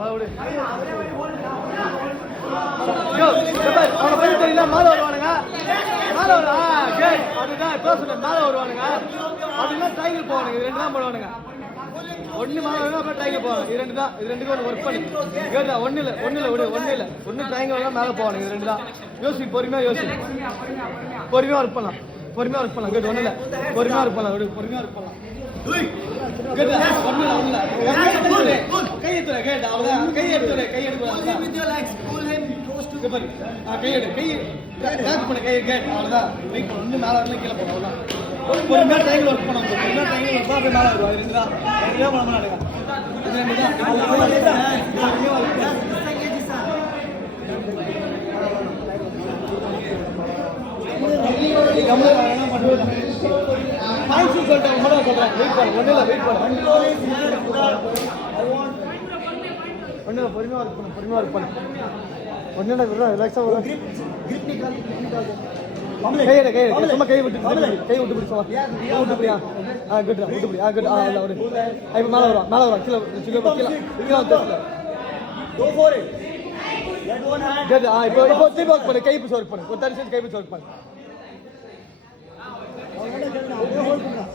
மேல வருவானுங்க அதுதான் மேல வருவானுங்க அப்படின்னா டைகர் போவானுங்க. இது 2 தான் போடுவானுங்க. ஒன்னு மேல வருவாங்க அப்புறம் டைகர் போவாங்க. இது 2 தான். இது 2க்கு ஒர்க் பண்ணி கேட்டா ஒன்னு இல்ல விடு ஒன்னு டைகர் வரலாம் மேல போவானுங்க. இது 2 தான். யோசி பொறுமையா ஒர்க் பண்ணலாம். கேட்டு ஒண்ணு இல்ல பொறுமையா ஒர்க் பண்ணலாம். விடு பொறுமையா ஒர்க் பண்ணலாம். கை எடுத்துற கேட்டு அவ்வளவுதான். கை எடுத்துற கை அவ்வளவுதான். ஒண்ணு மேல வரல கீழே போகும் அவ்வளவுதான். பொறுமையா டைம் ஒர்க் பண்ணலாம். பொறுமையா டைம் ஒர்க் பண்ணா மேல வருவா. இது 2 தான். 2 தான் பண்ண மாட்டாங்க. இது 2 தான்.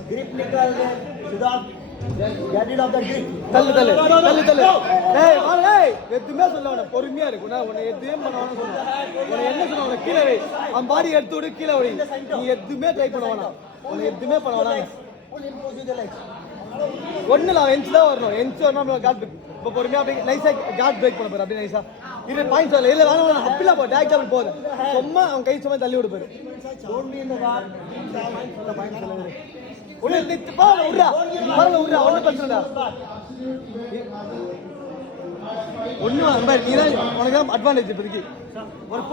grip निकाल दे Siddharth get rid of the grip தள்ளு டேய் வாடா எதுமே சொல்லவன பொறுமையா இருக்கு நான் உன்னை எதுமே பண்ணவன சொல்றேன் உன்னை என்ன சொல்றேன் கீழ வை அவன் பாடி எடுத்து விடு கீழ வை நீ எதுமே ட்ரை பண்ணவனா உன்னை எதுமே பண்ணவனா pull in close the legs ஒண்ணுல என்ச் தான் வரணும் என்ச் வரணும் நம்ம காட் இப்ப பொறுமையா அப்படியே நைஸா காட் பிரேக் பண்ண போற அப்படியே நைஸா இது பாயிண்ட்ஸ் வரல இல்ல வேணா அப்படில போ டைரக்ட் டபுள் போடு சும்மா அவன் கை சும்மா தள்ளி விடு பாரு don't be in the guard the points சொல்லுங்க ஒண்ணு நித்து பாரு உட்றா ஒண்ணு பிரச்சனைடா ஒண்ணு நம்பர் நீ தான் உனக்கு அட்வான்டேஜ் இப்போதைக்கு